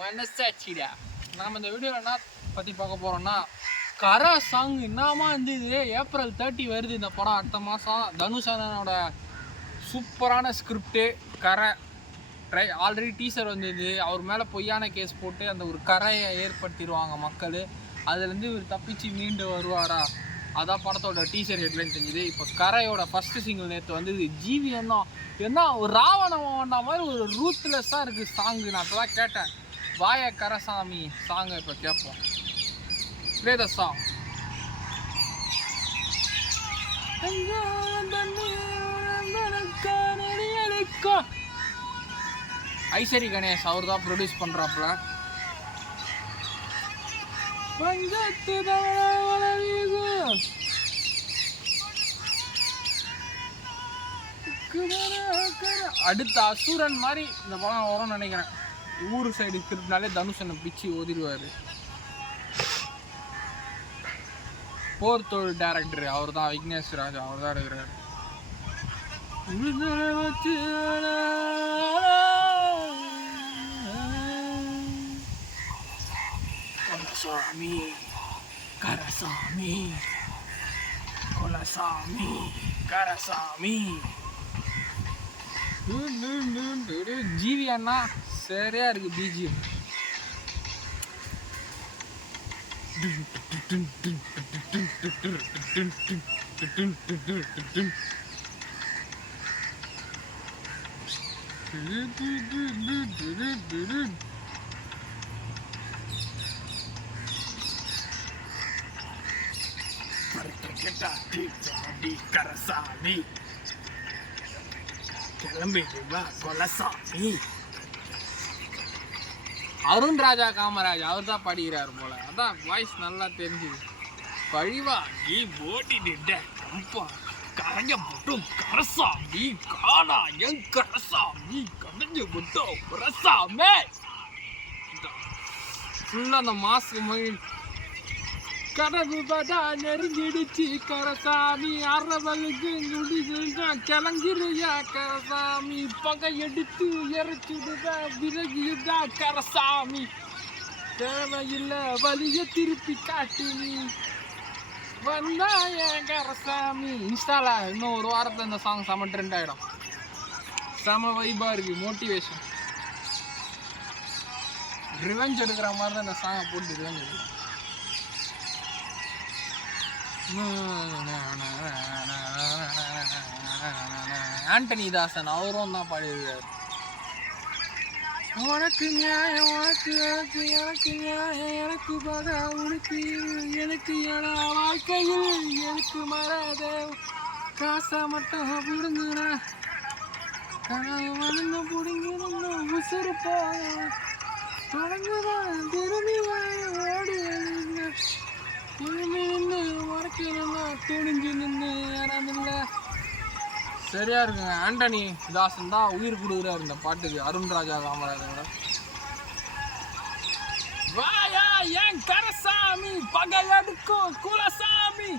மனசாட்சிடா. நாம் இந்த வீடியோவில் என்ன பற்றி பார்க்க போகிறோம்னா, கரை சாங் என்னமா இருந்தது. ஏப்ரல் 30 வருது இந்த படம், அடுத்த மாதம். தனுஷ் அண்ணனோட சூப்பரான ஸ்கிரிப்டு. கரை ஆல்ரெடி டீசர் வந்தது. அவர் மேலே பொய்யான கேஸ் போட்டு அந்த ஒரு கரையை ஏற்படுத்திடுவாங்க மக்கள். அதுலேருந்து இவர் தப்பிச்சு மீண்டு வருவாரா, அதான் படத்தோட டீசர் ஹெட்லைன் செஞ்சுது. இப்போ கரையோட ஃபஸ்ட்டு சிங்கிள் நேற்று வந்தது. ஜிவி என்ன ஒரு ராவணம் வந்தா மாதிரி ஒரு ரூத்லெஸ்ஸாக இருக்குது சாங்கு. நான் இப்போ தான் கேட்டேன். வாய கரசாமி சாங்கை இப்போ கேட்போம். Play the song. Aishwarya Ganesh அவர் தான் ப்ரொடியூஸ் பண்ணுறாப்புல. அடுத்த அசுரன் மாதிரி இந்த படம் வரும்னு நினைக்கிறேன். ஊர் சைடு திருப்பினாலே தனுஷனை பிச்சு ஓதிடுவார். போர்த்தோல் டைரக்டர் அவர் தான், விக்னேஷ் ராஜ் அவர் தான் இருக்கிறார். கரசாமி கரசாமி கொலசாமி கரசாமி. ஜிவி அண்ணா சரியா இருக்கு பிஜிஎம். கரசாமி கிளம்பிடுவா கொலசாமி. அருண் ராஜா காமராஜ் அவர் தான் பாடுகிறார் போல, அதான் வாய்ஸ் நல்லா தெரிஞ்சுது. பழிவா நீ ஓட்டிட்ட கம்பா கரைஞ்ச மட்டும் கரசாமி காணா என் கரசாமி கரைஞ்ச மட்டும் கரசாமே. ஃபுல்லாக அந்த மாஸ்க்கு மாதிரி கடவு பதா நெருங்கிடுச்சு கரசாமி. அரவலுக்கு முடிஞ்சா கிளங்கிறியா கரசாமி. பகை எடுத்து இறச்சுடுதா விறகுதா கரசாமி. தேவையில்லை வலிய திருப்பி காட்டு நீ வந்தாய கரசாமி. இன்ஸ்டால இன்னும் ஒரு வாரத்தில் இந்த சாங் செம ட்ரெண்ட் ஆகிடும். செம வைபாக இருக்கு, மோட்டிவேஷன். ரிவெஞ்ச் எடுக்கிற மாதிரி தான் இந்த சாங்கை போட்டு ரிவெஞ்ச் எடுக்கலாம். ஆண்டனி தாசன் அவரும் தான் பாடியிருக்காரு. உனக்கு நியாயம் உனக்கு எனக்கு எனக்கு நியாயம் எனக்கு பகா உனக்கு எனக்கு என வாழ்க்கையில் எனக்கு மறாத காசை மட்டும் பிடுங்குனா மனந்த பிடுங்கினா உசுறு போக தொடங்குதான் திரும்பி ஓடி துணிஞ்சு நின்று யாராமில்ல. சரியா இருக்குங்க. ஆண்டனி தாசன் தான் உயிர் கொடுக்குறாரு இந்த பாட்டுக்கு, அருண் ராஜா காமராஜோட. வாயா ஏன் கரசாமி பகை எடுக்கும் குலசாமி.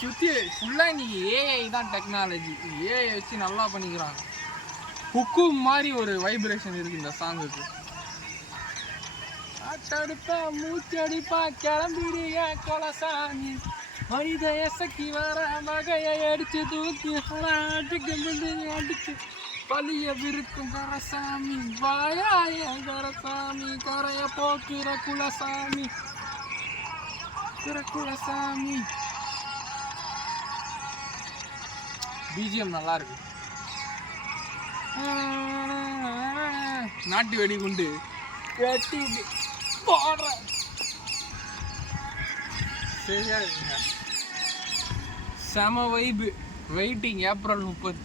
சுத்தி ஃபுல்லா இன்னைக்கு ஏஐ தான் டெக்னாலஜி. ஏஐ வச்சு நல்லா பண்ணிக்கிறாங்க. ஹுக்கும் மாதிரி ஒரு வைப்ரேஷன் இருக்கு இந்த சாங்குக்கு. அட்டடிப்பா மூச்சடிப்பா கிளம்பிடுங்க கொலசாமி. மனித எசக்கி வர மகையை அடிச்சு தூக்கி அடிச்சு பழிய விருக்கும் கரசாமி. வாயாய கரசாமி கரைய போக்குற குலசாமி குலசாமி. பிஜிஎம் நல்லா இருக்கு. நாட்டு வெடிகுண்டு வெட்டி போடுற சரியா இருக்குங்க. செம வைபு. Waiting April 30.